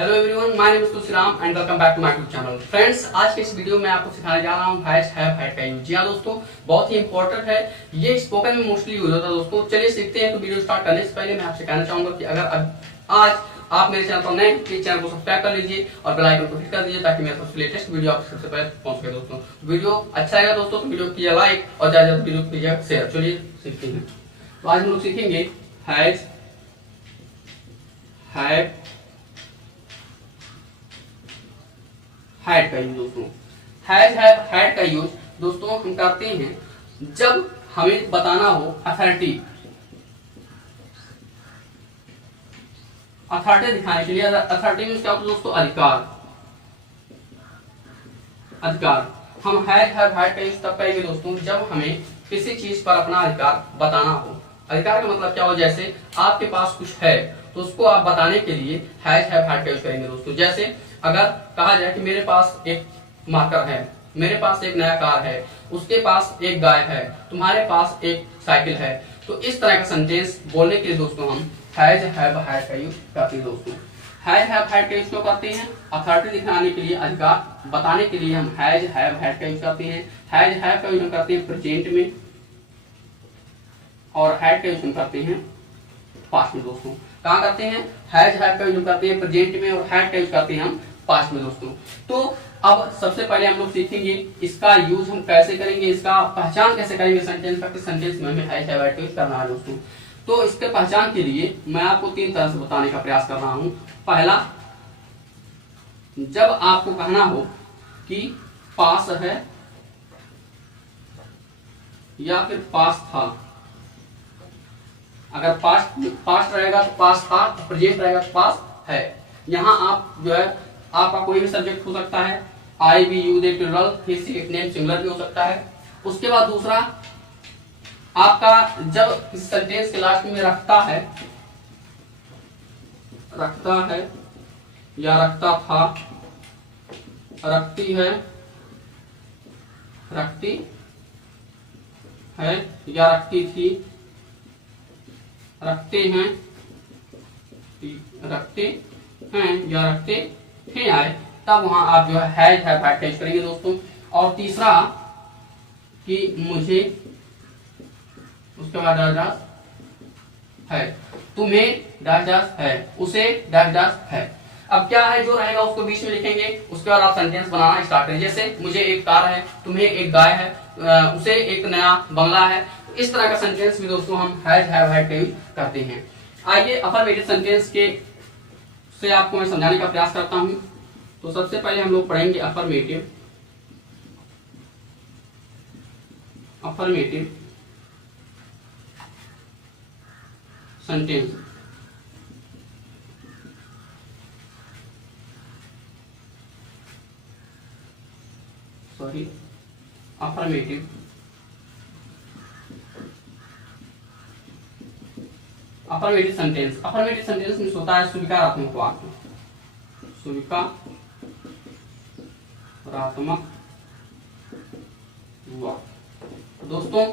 Hello everyone, my name is Tulsiram and welcome back to my YouTube channel. Friends, आज के इस video में आपको सिखाने जा रहा हूं हैज हैव हैड का यूज। जी हां दोस्तों, बहुत ही इंपॉर्टेंट है। ये स्पोकन में मोस्टली यूज होता है दोस्तों। चलिए सीखते हैं। तो वीडियो स्टार्ट करने से पहले मैं आपसे कहना चाहूंगा कि अगर आज आप मेरे चैनल पर नए हैं, प्लीज चैनल को सब्सक्राइब कर लीजिए और बेल आइकन को हिट कर दीजिए ताकि मेरा सबसे लेटेस्ट वीडियो आपको सबसे पहले पहुंच सके दोस्तों। वीडियो अच्छा लगा दोस्तों तो वीडियो को कीजिए लाइक और ज्यादा ज्यादा वीडियो को कीजिए शेयर। चलिए सीखते हैं। तो आज हम लोग सीखेंगे हैज हैव हैड का यूज दोस्तों। हैज हैव हैड का यूज दोस्तों हम करते हैं जब हमें बताना हो अथॉरिटी दिखाने के लिए। अथॉरिटी मींस क्या होता है दोस्तों? अधिकार। हम हैज हैव हैड का यूज तब करेंगे दोस्तों जब हमें किसी चीज पर अपना अधिकार बताना हो। अधिकार का मतलब क्या हो? जैसे आपके पास कुछ है तो उसको आप बताने के लिए हैज हैव हैड का यूज करेंगे दोस्तों। जैसे अगर कहा जाए कि मेरे पास एक मार्कर है, मेरे पास एक नया कार है, उसके पास एक गाय है, तुम्हारे पास एक साइकिल है, तो इस तरह का सेंटेंस बोलने के लिए दोस्तों हम हैज हैव हैड का यूज करते हैं दोस्तों। हैज हैव हैड का यूज क्यों करते हैं? अथॉरिटी दिखाने के लिए, अधिकार बताने के लिए हम हैज हैव हैड का यूज करते हैं। हैज हैव का यूज हम करते हैं प्रेजेंट में और हैड का यूज हम करते हैं पास्ट में दोस्तों। कहाँ करते हैं? हैज हैव का यूज करते हैं प्रेजेंट में और हैड का यूज करते हैं हम पास्ट में दोस्तों। तो अब सबसे पहले हम लोग सीखेंगे इसका यूज हम कैसे करेंगे, इसका पहचान कैसे करेंगे सेंटेंस का, किस सेंटेंस में हमें हैज हैव हैड का यूज करना है दोस्तों। तो इसके पहचान के लिए मैं आपको तीन तरह से बताने का प्रयास कर रहा हूं। पहला, जब आपको कहना हो कि पास है या फिर पास था। अगर पास्ट रहेगा तो पास था, प्रेजेंट रहेगा तो पास है। यहाँ आप जो है आपका कोई भी सब्जेक्ट हो सकता है। I, we, you, they, plural, he, she, it, name, singular भी हो सकता है। उसके बाद दूसरा, आपका जब इस सेंटेंस के लास्ट में रखता है या रखता था, रखती है या रखती थी, रखते हैं या रखते थे आए, तब वहां आप जो है हैज हैव हैड का यूज करेंगे दोस्तों। और तीसरा कि मुझे, उसके बाद डैश डैश है, तुम्हें डैश डैश है, उसे डैश डैश है। अब क्या है जो रहेगा उसको बीच में लिखेंगे, उसके बाद आप सेंटेंस बनाना स्टार्ट करें। जैसे मुझे एक कार है, तुम्हें एक गाय है, उसे एक नया बंगला है। तो इस तरह का सेंटेंस भी दोस्तों हम हैज हैव हैड का यूज करते हैं। आइए अफर्मेटिव सेंटेंस के से आपको मैं समझाने का प्रयास करता हूं। तो सबसे पहले हम लोग पढ़ेंगे अफर्मेटिव सेंटेंस। अफर्मेटिव सेंटेंस में होता है स्वीकारात्मक वाक्य। दोस्तों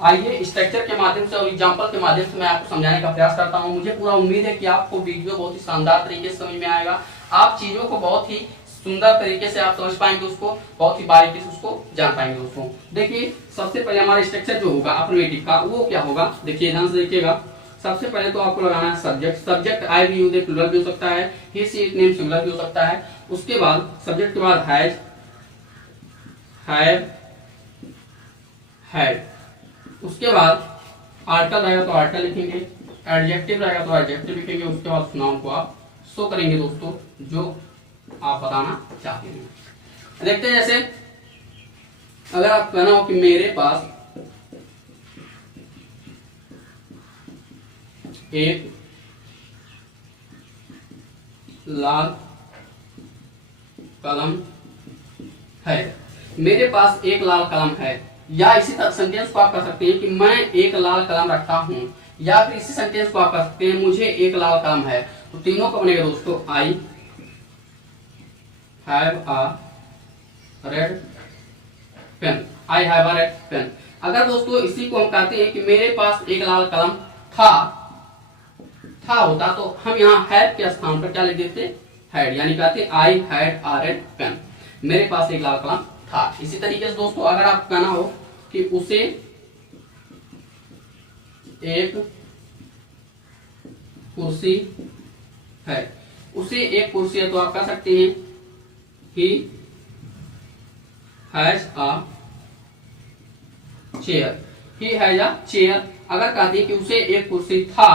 आइए स्ट्रक्चर के माध्यम से और एग्जांपल के माध्यम से मैं आपको समझाने का प्रयास करता हूं। मुझे पूरा उम्मीद है कि आपको वीडियो बहुत ही शानदार तरीके से समझ में आएगा। आप चीजों को बहुत ही सुंदर तरीके से आप समझ पाएंगे, उसको बहुत ही बारीकी से उसको जान पाएंगे दोस्तों। देखिए सबसे पहले हमारा स्ट्रक्चर जो होगा अफर्मेटिव का वो क्या होगा, देखिए ध्यान से देखिएगा। सबसे पहले तो आपको लगाना है subject I, we, you, they, plural भी हो सकता है, he, she, it, name, singular भी हो सकता है। उसके बाद सब्जेक्ट के बाद हैज हैव हैड। उसके बाद आर्टिकल रहेगा तो आर्टिकल लिखेंगे, एडजेक्टिव रहेगा तो एडजेक्टिव लिखेंगे। उसके बाद नाउन को आप शो करेंगे दोस्तों जो आप बताना चाहते हैं। देखते हैं, जैसे अगर आप कहना हो कि मेरे पास एक लाल कलम है, मेरे पास एक लाल कलम है। या इसी तरह सेंटेंस को आप कर सकते हैं कि मैं एक लाल कलम रखता हूं, या फिर इसी सेंटेंस को आप कर सकते हैं मुझे एक लाल कलम है। तो तीनों का बनेगा दोस्तों I have a red pen, I have a red pen. अगर दोस्तों इसी को हम कहते हैं कि मेरे पास एक लाल कलम था होता तो हम यहाँ हैव के स्थान पर क्या लिख देते? हैड, यानी कहते I had a red pen, मेरे पास एक लाल कलम था। इसी तरीके से दोस्तों अगर आप कहना हो कि उसे एक कुर्सी है, उसे एक कुर्सी है, तो आप कह सकते हैं he has a chair, he has a chair. अगर कहते हैं कि उसे एक कुर्सी था,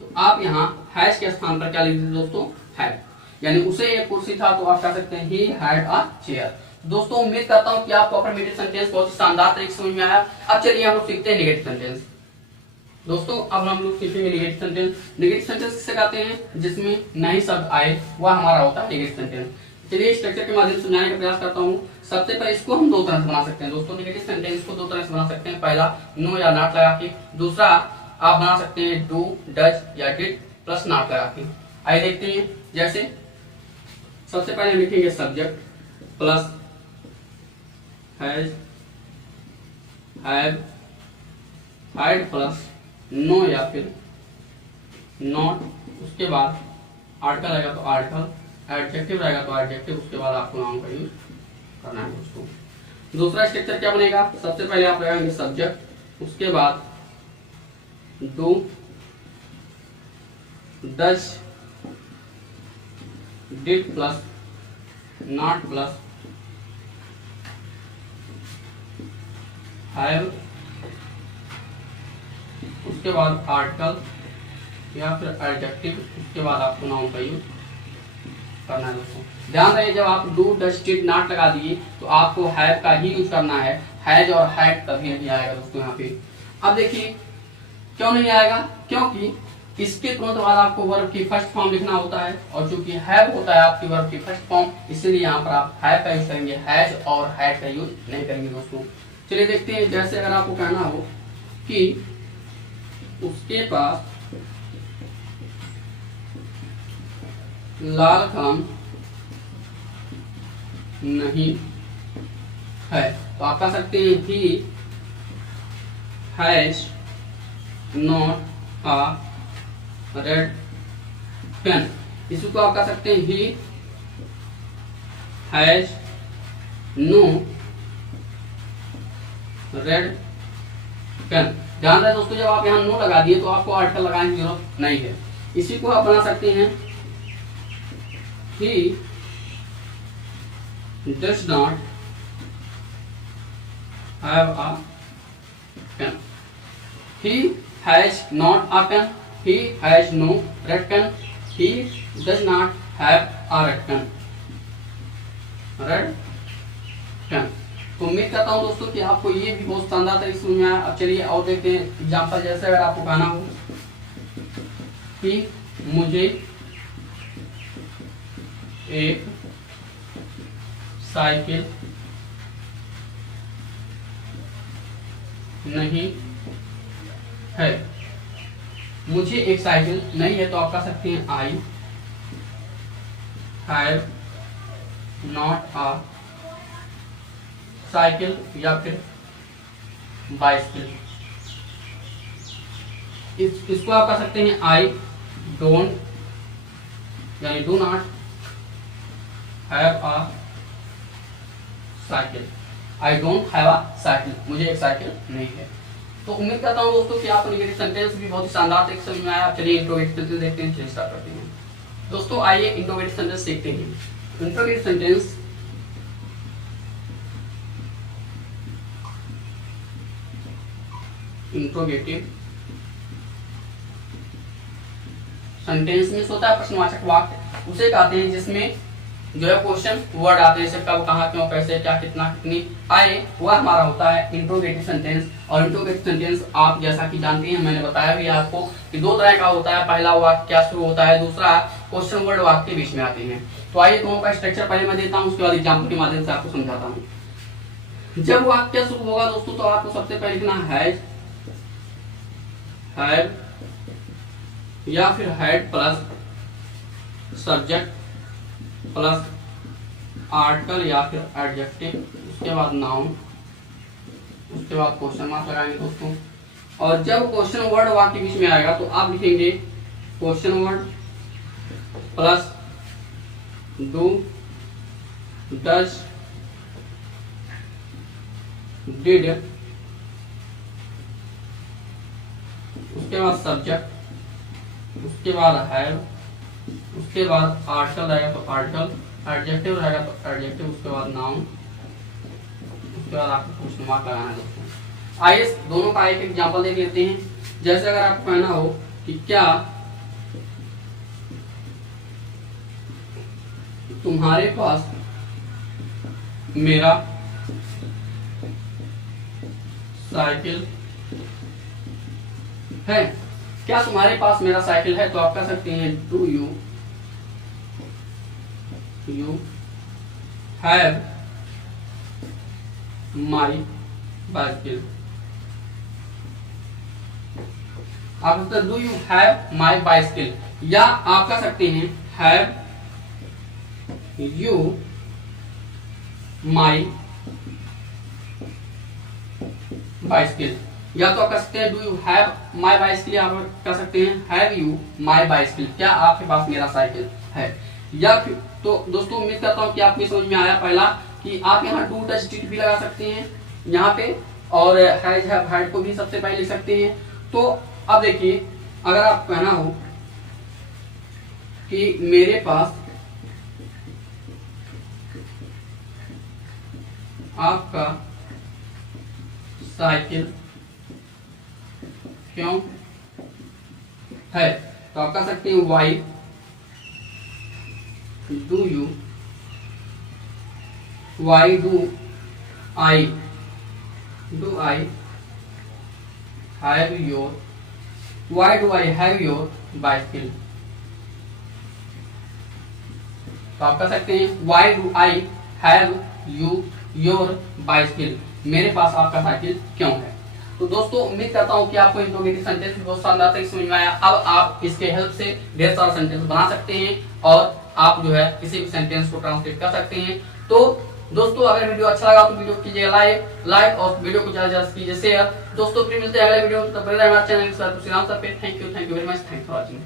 तो आप यहाँ हैज के स्थान पर क्या लिख दीजिए दोस्तों, हैड, यानी उसे एक कुर्सी था, तो आप कह सकते हैं ही हैड अ चेयर। दोस्तों उम्मीद करता हूं कि आपको अफर्मेटिव सेंटेंस बहुत ही शानदार तरीके से समझ में आया। अब चलिए हम लोग सीखते हैं नेगेटिव सेंटेंस। दोस्तों अब हम लोग सीखेंगे नेगेटिव सेंटेंस। नेगेटिव सेंटेंस किसे कहते हैं, जिसमें नए शब्द आए वह हमारा होता है नेगेटिव सेंटेंस। चलिए स्ट्रक्चर के माध्यम से समझाने का प्रयास करता हूँ। सबसे पहले इसको हम दो तरह से बना सकते हैं दोस्तों, नेगेटिव सेंटेंस को दो तरह से बना सकते हैं। पहला नो या नॉट लगा के, दूसरा आप बना सकते हैं डू डज या डिड प्लस नॉट लगा के। आइए देखते हैं। जैसे सबसे पहले हम लिखेंगे subject plus has have had plus no या फिर नॉट, उसके बाद आर्टिकल रहेगा तो आर्टिकल, एडजेक्टिव रहेगा तो एडजेक्टिव, उसके बाद आपको नाउन का यूज करना है दोस्तों। दूसरा स्ट्रक्चर क्या बनेगा, सबसे पहले आप लगाएंगे सब्जेक्ट, उसके बाद do does did plus not plus have, उसके बाद आर्टिकल या फिर एडजेक्टिव, उसके बाद आपको नाउन का यूज करना है दोस्तों। ध्यान रहे जब आप डू डज डिड नॉट लगा दिए तो आपको हैव का ही यूज करना है, हैज और हैड कभी नहीं आएगा दोस्तों यहाँ पे। अब देखिए क्यों नहीं आएगा, क्योंकि इसके तुरंत बाद आपको वर्ब की फर्स्ट फॉर्म लिखना होता है, और चूंकि हैव होता है आपकी वर्ब की फर्स्ट फॉर्म, इसलिए यहाँ पर आप हैव का यूज करेंगे, हैज और हैड का यूज नहीं करेंगे दोस्तों। चलिए देखते हैं। जैसे अगर आपको कहना हो कि उसके पास लाल कलम नहीं है, तो आप कह सकते हैं he has not a red pen. इसको आप कह सकते हैं he has no red pen. ध्यान रहे दोस्तों जब आप यहाँ नो लगा दिए तो आपको आर्टिकल लगाने की जरूरत नहीं है। इसी को आप बना सकते हैं he does not have a pen, he has not a pen, he has no red pen, he does not have a red pen, red pen। तो उम्मीद करता हूँ दोस्तों कि आपको ये भी बहुत शानदार तरीके से समझ में आया। अब चलिए और देखते हैं एग्जाम्पल। जैसे अगर आपको कहना हो कि मुझे एक साइकिल नहीं है, मुझे एक साइकिल नहीं है, तो आप कह सकते हैं I have not a cycle या फिर बाइसिकल। इसको आप कह सकते हैं आई डोंट यानी do not have a cycle, I don't have a cycle, मुझे एक साइकिल नहीं है। तो उम्मीद करता हूँ दोस्तों कि आपको नेगेटिव सेंटेंस भी बहुत ही शानदार तरीके से समझ में आया। चलिए इंट्रोगेटिव सेंटेंस देखते हैं। चलिए स्टार्ट करते हैं दोस्तों। आइए इंट्रोगेटिव सेंटेंस देखते हैं। इंट्रोगेटिव सेंटेंस इंट्रोगेटिव सेंटेंस में होता है प्रश्नवाचक वाक्य, उसे कहते हैं जिसमें जो है क्वेश्चन वर्ड आते हैं, जैसे कब, कहाँ, क्यों, कैसे, क्या, कितना, कितनी आए, वह हमारा होता है इंट्रोगेटिव सेंटेंस। और इंट्रोगेटिव सेंटेंस आप जैसा कि जानते हैं, मैंने बताया भी आपको कि दो तरह का होता है। पहला वाक्य क्या शुरू होता है, दूसरा क्वेश्चन वर्ड वाक्य के बीच में आते हैं। तो आइए दोनों का स्ट्रक्चर पहले मैं देता हूँ, उसके बाद एग्जाम्पल के माध्यम से आपको समझाता हूँ। जब वाक्य शुरू होगा दोस्तों तो आपको सबसे पहले लिखना हैज, हैव या फिर had plus subject plus article या फिर एडजेक्टिव, उसके बाद नाउन, उसके बाद क्वेश्चन मार्क लगाएंगे दोस्तों। और जब क्वेश्चन वर्ड वाक्य के बीच में आएगा तो आप लिखेंगे question word plus do, does, did, उसके बाद सब्जेक्ट, उसके बाद हैव, उसके बाद आर्टिकल रहेगा तो आर्टिकल, एडजेक्टिव रहेगा तो एडजेक्टिव, उसके बाद नाउन, उसके बाद आपको क्वेश्चन मार्क लगाना है दोस्तों। आइए दोनों का एक एग्जांपल देख लेते हैं। जैसे अगर आपको कहना हो कि क्या तुम्हारे पास मेरा साइकिल है, क्या तुम्हारे पास मेरा साइकिल है, तो आप कह सकते हैं do you have my bicycle. आप कहते हैं do you have my bicycle, या आप कह सकते हैं हैव यू माई बाइसिकल, या तो आप कह सकते हैं do you have my bicycle, आप कह सकते हैं हैव यू माई बाइसिकल, क्या आपके पास मेरा साइकिल है। या फिर तो दोस्तों उम्मीद करता हूं कि आपको समझ में आया पहला कि आप यहाँ डू, डज, डिड भी लगा सकते हैं यहाँ पे, और हैज, हैव, हैड को भी सबसे पहले लिख सकते हैं। तो अब देखिए, अगर आप कहना हो कि मेरे पास आपका साइकिल क्यों है, तो आप कह सकते हैं why do you, why do I have your, why do I have your bicycle. तो आप कह सकते हैं why do I have you your bicycle, मेरे पास आपका साइकिल क्यों है। तो दोस्तों उम्मीद करता हूं कि आपको इंट्रोगेटिव सेंटेंस बहुत शानदार तरीके से समझ में आया। अब आप इसके हेल्प से ढेर सारा सेंटेंस बना सकते हैं और आप जो है किसी भी सेंटेंस को ट्रांसलेट कर सकते हैं। तो दोस्तों अगर वीडियो अच्छा लगा तो वीडियो कीजिए लाइक और वीडियो को ज्यादा कीजिए शेयर। दोस्तों फिर मिलते हैं अगले वीडियो में, तब तक हमारे चैनल के साथ। Thank you very much, thanks for watching.